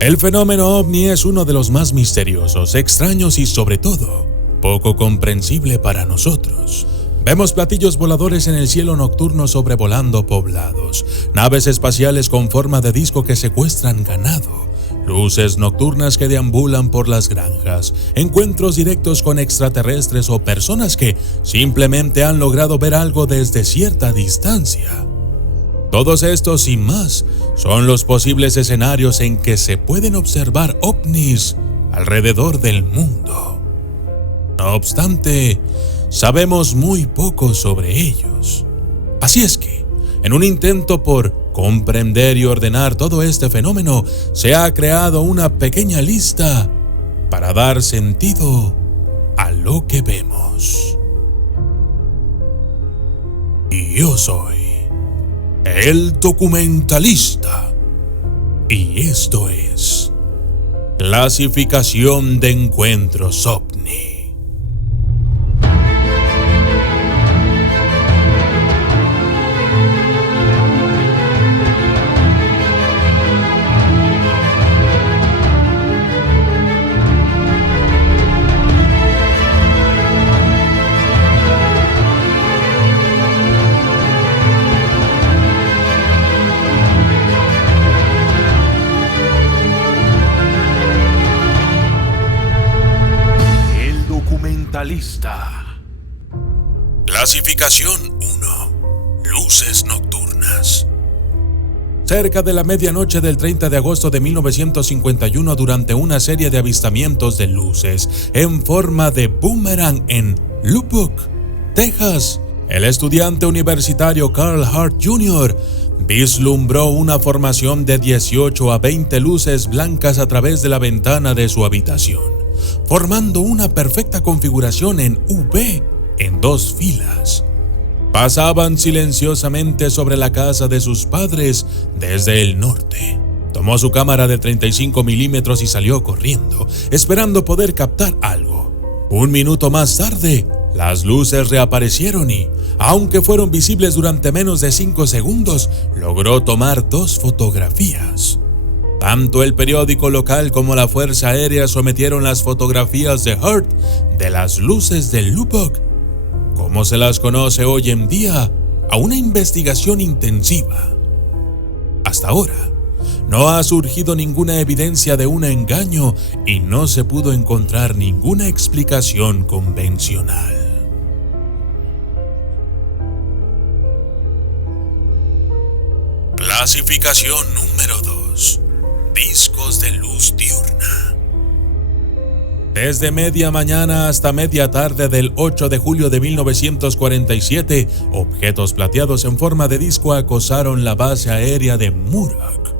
El fenómeno ovni es uno de los más misteriosos, extraños y sobre todo, poco comprensible para nosotros. Vemos platillos voladores en el cielo nocturno sobrevolando poblados, naves espaciales con forma de disco que secuestran ganado, luces nocturnas que deambulan por las granjas, encuentros directos con extraterrestres o personas que simplemente han logrado ver algo desde cierta distancia. Todos estos y más son los posibles escenarios en que se pueden observar ovnis alrededor del mundo. No obstante, sabemos muy poco sobre ellos. Así es que, en un intento por comprender y ordenar todo este fenómeno, se ha creado una pequeña lista para dar sentido a lo que vemos. Y yo soy el documentalista. Y esto es Clasificación de Encuentros OVNI. Clasificación 1. Luces nocturnas. Cerca de la medianoche del 30 de agosto de 1951, durante una serie de avistamientos de luces en forma de boomerang en Lubbock, Texas, el estudiante universitario Carl Hart Jr. vislumbró una formación de 18 a 20 luces blancas a través de la ventana de su habitación, formando una perfecta configuración en V en 2 filas. Pasaban silenciosamente sobre la casa de sus padres desde el norte. Tomó su cámara de 35 milímetros y salió corriendo, esperando poder captar algo. Un minuto más tarde, las luces reaparecieron y, aunque fueron visibles durante menos de 5 segundos, logró tomar 2 fotografías. Tanto el periódico local como la Fuerza Aérea sometieron las fotografías de Hart de las luces de Lubbock, como se las conoce hoy en día, a una investigación intensiva. Hasta ahora, no ha surgido ninguna evidencia de un engaño y no se pudo encontrar ninguna explicación convencional. Clasificación número 2. Discos de luz diurna. Desde media mañana hasta media tarde del 8 de julio de 1947, objetos plateados en forma de disco acosaron la base aérea de Muroc,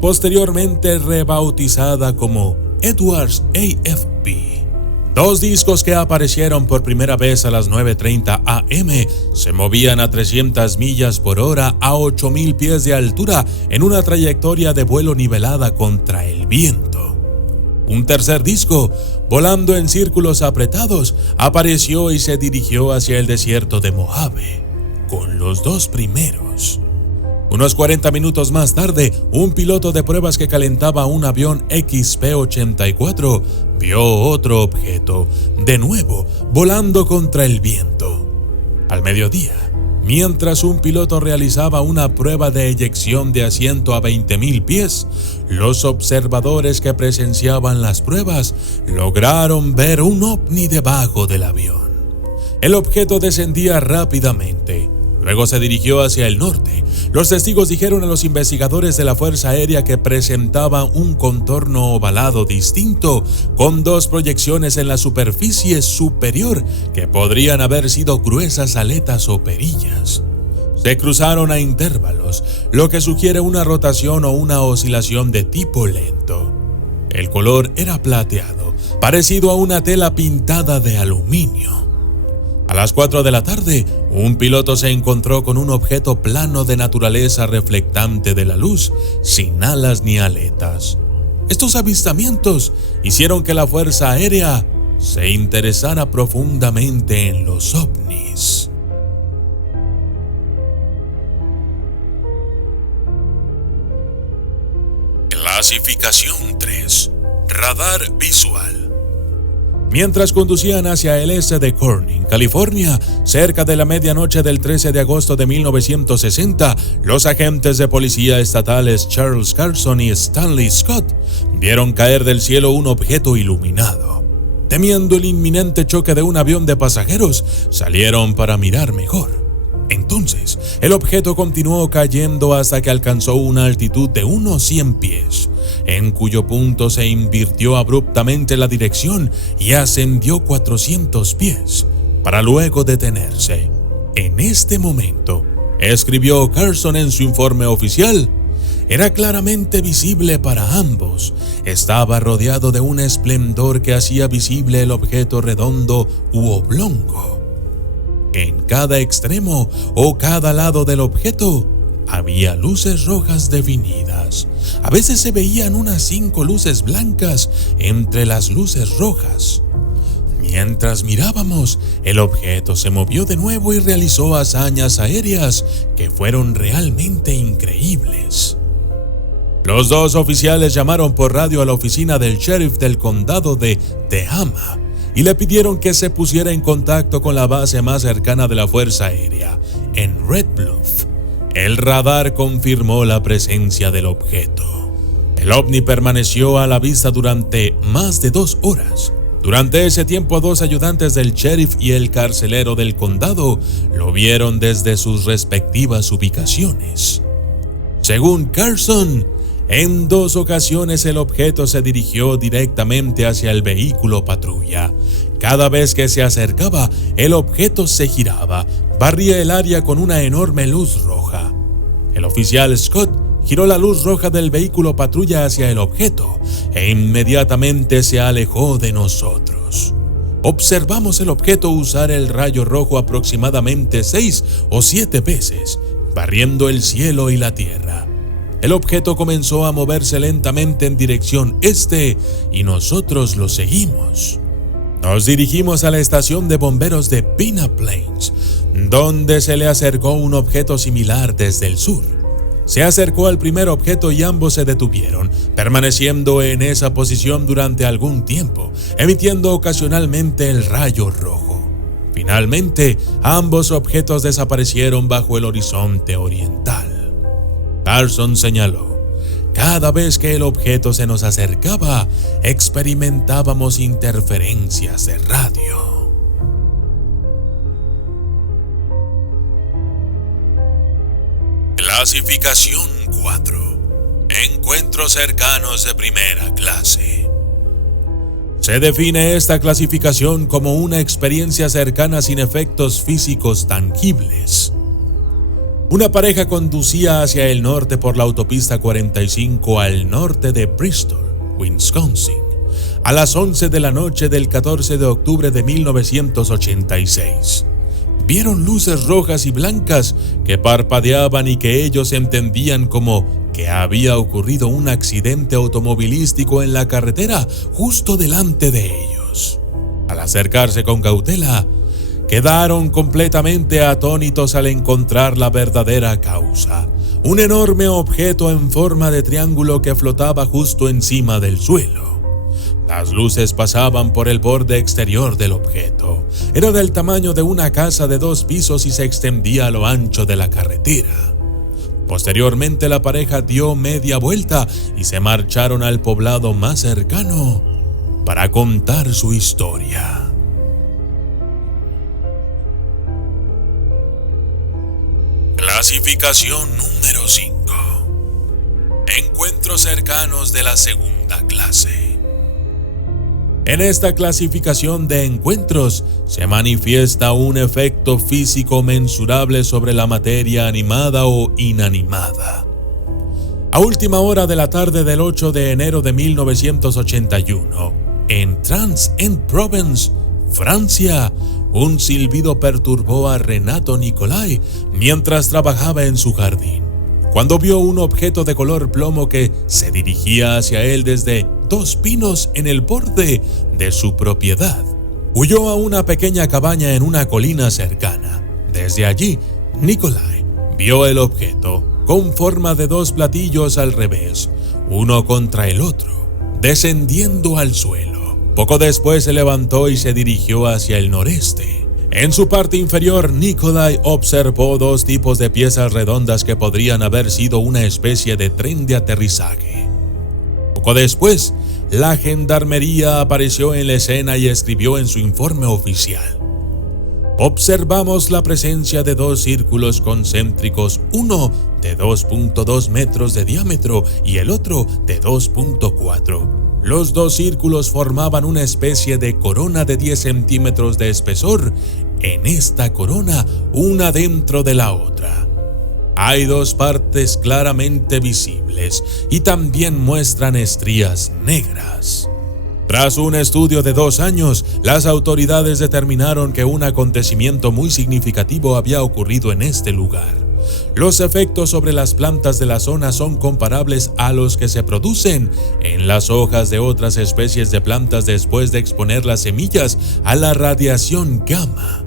posteriormente rebautizada como Edwards AFB. 2 discos que aparecieron por primera vez a las 9:30 am se movían a 300 millas por hora a 8,000 pies de altura en una trayectoria de vuelo nivelada contra el viento. Un tercer disco, volando en círculos apretados, apareció y se dirigió hacia el desierto de Mojave, con los 2 primeros. Unos 40 minutos más tarde, un piloto de pruebas que calentaba un avión XP-84 vio otro objeto, de nuevo volando contra el viento. Al mediodía, mientras un piloto realizaba una prueba de eyección de asiento a 20,000 pies, los observadores que presenciaban las pruebas lograron ver un ovni debajo del avión. El objeto descendía rápidamente. Luego se dirigió hacia el norte. Los testigos dijeron a los investigadores de la Fuerza Aérea que presentaba un contorno ovalado distinto, con 2 proyecciones en la superficie superior que podrían haber sido gruesas aletas o perillas. Se cruzaron a intervalos, lo que sugiere una rotación o una oscilación de tipo lento. El color era plateado, parecido a una tela pintada de aluminio. A las 4 de la tarde, un piloto se encontró con un objeto plano de naturaleza reflectante de la luz, sin alas ni aletas. Estos avistamientos hicieron que la Fuerza Aérea se interesara profundamente en los ovnis. Clasificación 3. Radar visual. Mientras conducían hacia el este de Corning, California, cerca de la medianoche del 13 de agosto de 1960, los agentes de policía estatales Charles Carson y Stanley Scott vieron caer del cielo un objeto iluminado. Temiendo el inminente choque de un avión de pasajeros, salieron para mirar mejor. Entonces, el objeto continuó cayendo hasta que alcanzó una altitud de unos 100 pies, en cuyo punto se invirtió abruptamente la dirección y ascendió 400 pies, para luego detenerse. En este momento, escribió Carson en su informe oficial, era claramente visible para ambos. Estaba rodeado de un esplendor que hacía visible el objeto redondo u oblongo. En cada extremo o cada lado del objeto había luces rojas definidas. A veces se veían unas 5 luces blancas entre las luces rojas. Mientras mirábamos, el objeto se movió de nuevo y realizó hazañas aéreas que fueron realmente increíbles. Los dos oficiales llamaron por radio a la oficina del sheriff del condado de Tehama y le pidieron que se pusiera en contacto con la base más cercana de la Fuerza Aérea, en Red Bluff. El radar confirmó la presencia del objeto. El ovni permaneció a la vista durante más de 2 horas. Durante ese tiempo, 2 ayudantes del sheriff y el carcelero del condado lo vieron desde sus respectivas ubicaciones. Según Carson, en 2 ocasiones el objeto se dirigió directamente hacia el vehículo patrulla. Cada vez que se acercaba, el objeto se giraba, barría el área con una enorme luz roja. El oficial Scott giró la luz roja del vehículo patrulla hacia el objeto e inmediatamente se alejó de nosotros. Observamos el objeto usar el rayo rojo aproximadamente 6 o 7 veces, barriendo el cielo y la tierra. El objeto comenzó a moverse lentamente en dirección este y nosotros lo seguimos. Nos dirigimos a la estación de bomberos de Pina Plains, donde se le acercó un objeto similar desde el sur. Se acercó al primer objeto y ambos se detuvieron, permaneciendo en esa posición durante algún tiempo, emitiendo ocasionalmente el rayo rojo. Finalmente, ambos objetos desaparecieron bajo el horizonte oriental. Carson señaló, cada vez que el objeto se nos acercaba, experimentábamos interferencias de radio. Clasificación 4. Encuentros cercanos de primera clase. Se define esta clasificación como una experiencia cercana sin efectos físicos tangibles. Una pareja conducía hacia el norte por la autopista 45 al norte de Bristol, Wisconsin, a las 11 de la noche del 14 de octubre de 1986. Vieron luces rojas y blancas que parpadeaban y que ellos entendían como que había ocurrido un accidente automovilístico en la carretera justo delante de ellos. Al acercarse con cautela, quedaron completamente atónitos al encontrar la verdadera causa, un enorme objeto en forma de triángulo que flotaba justo encima del suelo. Las luces pasaban por el borde exterior del objeto. Era del tamaño de una casa de 2 pisos y se extendía a lo ancho de la carretera. Posteriormente, la pareja dio media vuelta y se marcharon al poblado más cercano para contar su historia. Clasificación número 5. Encuentros cercanos de la segunda clase. En esta clasificación de encuentros se manifiesta un efecto físico mensurable sobre la materia animada o inanimada. A última hora de la tarde del 8 de enero de 1981, en Trans-en-Provence, Francia, un silbido perturbó a Renato Nicolai mientras trabajaba en su jardín, cuando vio un objeto de color plomo que se dirigía hacia él desde 2 pinos en el borde de su propiedad. Huyó a una pequeña cabaña en una colina cercana. Desde allí, Nicolai vio el objeto con forma de 2 platillos al revés, uno contra el otro, descendiendo al suelo. Poco después se levantó y se dirigió hacia el noreste. En su parte inferior, Nikolai observó dos tipos de piezas redondas que podrían haber sido una especie de tren de aterrizaje. Poco después, la gendarmería apareció en la escena y escribió en su informe oficial: observamos la presencia de dos círculos concéntricos, uno de 2.2 metros de diámetro y el otro de 2.4. Los dos círculos formaban una especie de corona de 10 centímetros de espesor. En esta corona, una dentro de la otra. Hay dos partes claramente visibles y también muestran estrías negras. Tras un estudio de 2 años, las autoridades determinaron que un acontecimiento muy significativo había ocurrido en este lugar. Los efectos sobre las plantas de la zona son comparables a los que se producen en las hojas de otras especies de plantas después de exponer las semillas a la radiación gamma.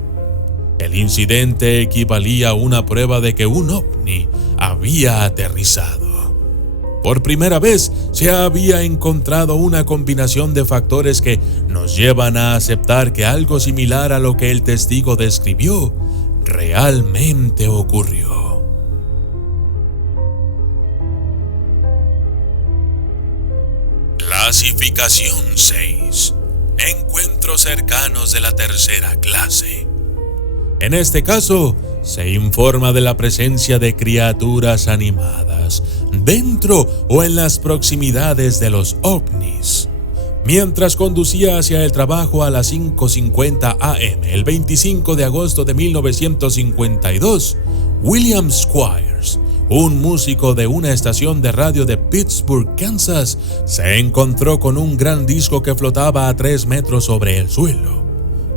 El incidente equivalía a una prueba de que un ovni había aterrizado. Por primera vez se había encontrado una combinación de factores que nos llevan a aceptar que algo similar a lo que el testigo describió realmente ocurrió. Clasificación 6. Encuentros cercanos de la tercera clase. En este caso, se informa de la presencia de criaturas animadas dentro o en las proximidades de los ovnis. Mientras conducía hacia el trabajo a las 5:50 am el 25 de agosto de 1952, William Squires, un músico de una estación de radio de Pittsburgh, Kansas, se encontró con un gran disco que flotaba a 3 metros sobre el suelo,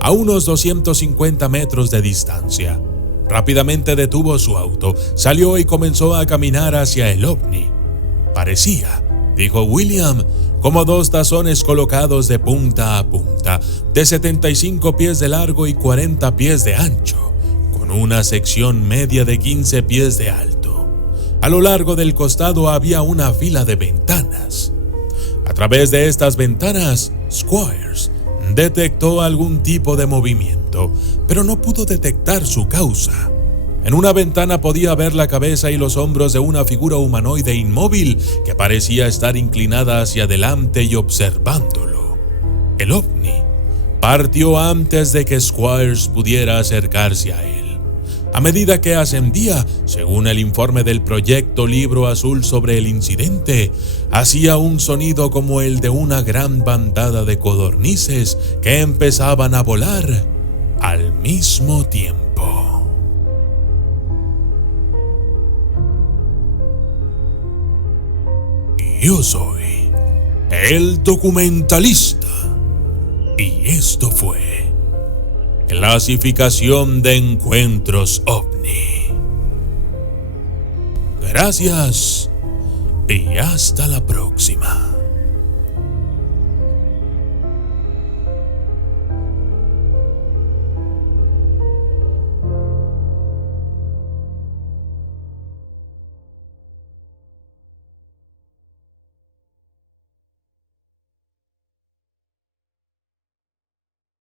a unos 250 metros de distancia. Rápidamente detuvo su auto, salió y comenzó a caminar hacia el ovni. Parecía, dijo William, como 2 tazones colocados de punta a punta, de 75 pies de largo y 40 pies de ancho, con una sección media de 15 pies de alto. A lo largo del costado había una fila de ventanas. A través de estas ventanas, Squires detectó algún tipo de movimiento, pero no pudo detectar su causa. En una ventana podía ver la cabeza y los hombros de una figura humanoide inmóvil que parecía estar inclinada hacia adelante y observándolo. El ovni partió antes de que Squires pudiera acercarse a él. A medida que ascendía, según el informe del proyecto Libro Azul sobre el incidente, hacía un sonido como el de una gran bandada de codornices que empezaban a volar al mismo tiempo. Yo soy el documentalista y esto fue Clasificación de Encuentros OVNI. Gracias y hasta la próxima.